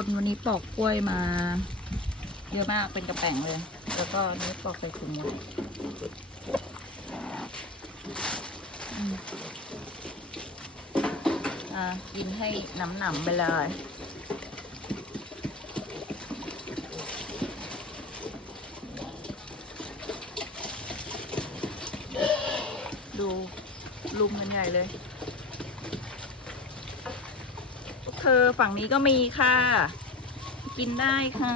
คนวันนี้ปอกกล้วยมา เยอะมากเป็นกระแป๋งเลย แล้วก็นี้ปอกใส่ถุงไว้กินให้หนำๆไปเลยดูลุมกันใหญ่เลย เธอฝั่งนี้ก็มีค่ะ กินได้ค่ะ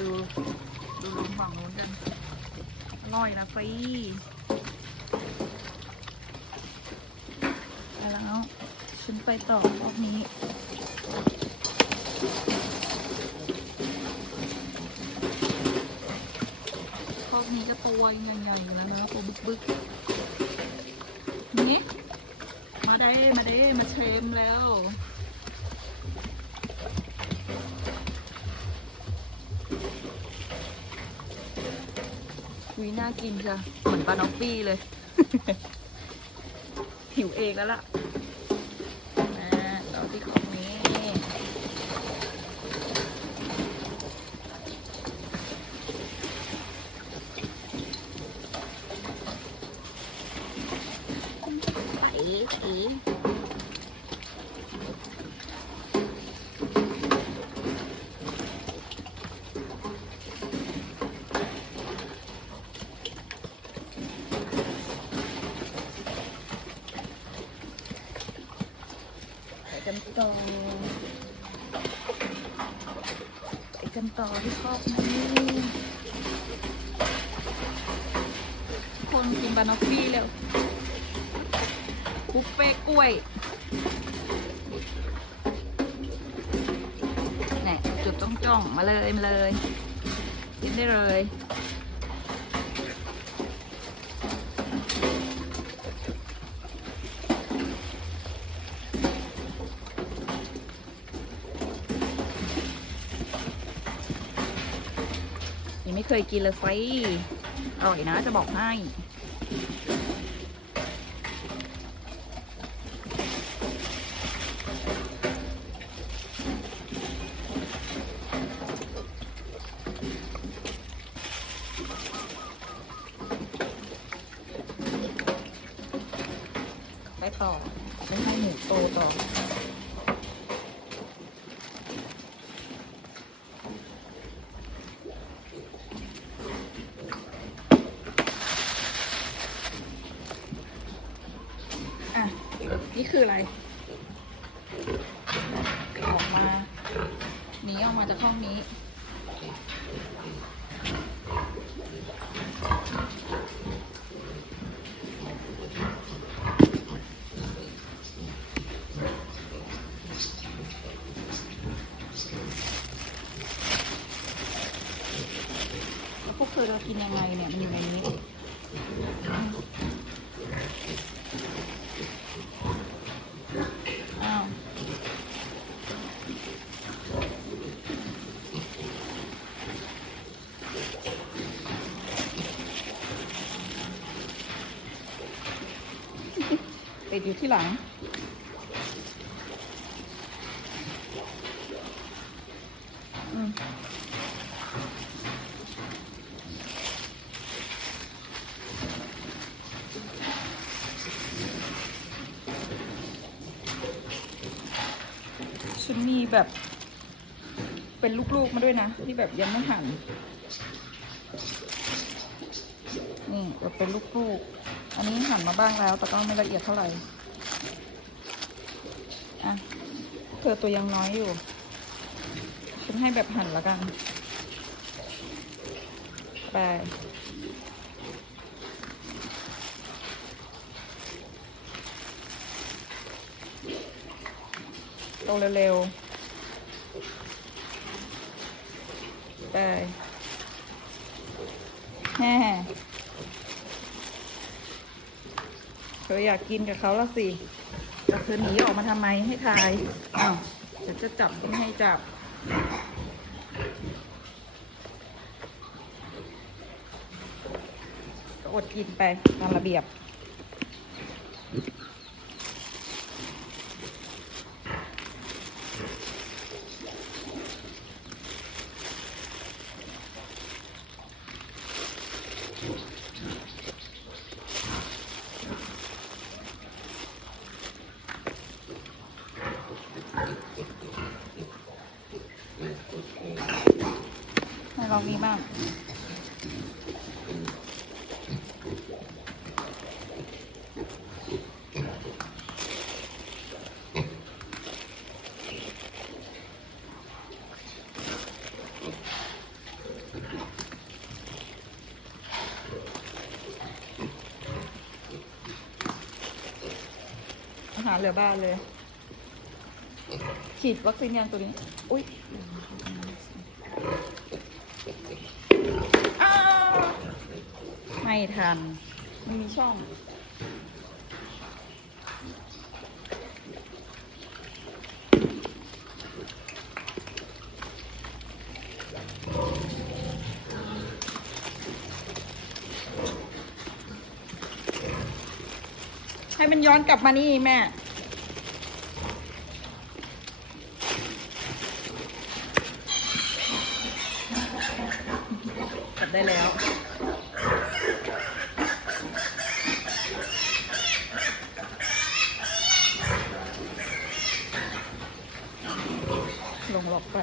ดูดูลุมฝั่งนู้นกันอร่อยนะฟรีไปแล้วฉันไปต่อรอบนี้ รอบนี้ก็ ตัวใหญ่ๆอยู่แล้วนะตัวบึกๆนี่มาได้มาได้มาเชมแล้ววิน่ากินจ้ะเหมือนปลาน้องฟี่เลย หิวเองแล้วล่ะมาต่อที่ของนี้ ไปไปไปกัน ต่อไปกันต่อที่ครอบนี้คนกินบานอฟฟี่แล้วบุฟเฟ่กล้วยนี่จุดจ้องจ้องๆ มาเลย มาเลย กินได้เลย ยังไม่เคยกินเลยไฟอร่อยนะจะบอกให้ไปต่อไม่ให้หมูโตต่อ อะ นี่คืออะไรออกมาหนีออกมาจากห้องนี้ แล้วพวกเธอจะกินยังไงเนี่ย มันอยู่ในนี้ อ้าว ติดอยู่ที่หลัง อืมฉันมีแบบ เป็นลูกๆมาด้วยนะ ที่แบบยังไม่หั่นนี่แบบเป็นลูกๆ อันนี้หั่นมาบ้างแล้ว แต่ก็ไม่ละเอียดเท่าไหร่อะเธอตัวยังน้อยอยู่ฉันให้แบบหั่นละกันไปโตเร็วๆได้แฮ่เธออยากกินกับเขาละสิแต่เธอหนีออกมาทำไมให้ทายอ้าวฉันจะจับไม่ให้จับ ก็อดกินไปตามระเบียบ เอานี่บ้างอาหารเหลือบ้านเลย ฉีดวัคซีนยังตัวนี้ อุ้ยอ้าว ให้ทันไม่มีช่อง ให้มันย้อนกลับมานี่แม่ กลับได้แล้ว ลงล็อกไป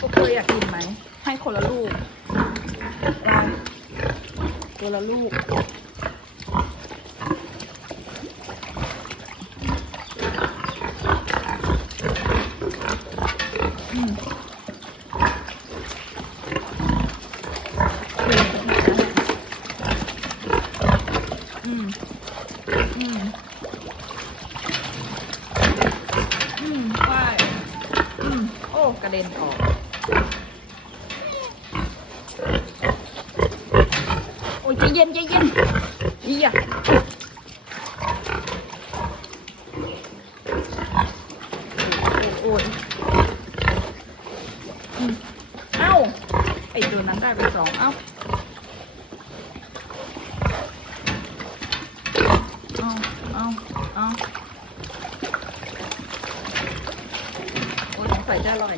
ก็เคยอยากกินไหม ให้คนละลูกลองคนละลูก อืมอืม อืม อืมไปอืม โอ้ กระเด็นออก โอ้ยใจ เย็นใจเย็นอีอะโอ้ยเอ้า ไอตัวนั้นได้ไปสองเอ้าเอาเอาเอาโอ้ยสงสัยจะอร่อย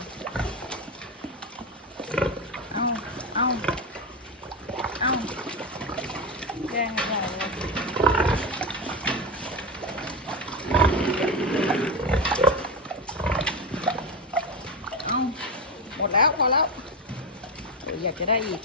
เอาเอาเอาแกงใหญ่เลยเอาหมดแล้ว พอแล้วเดี๋ยวอยาก จะได้อีก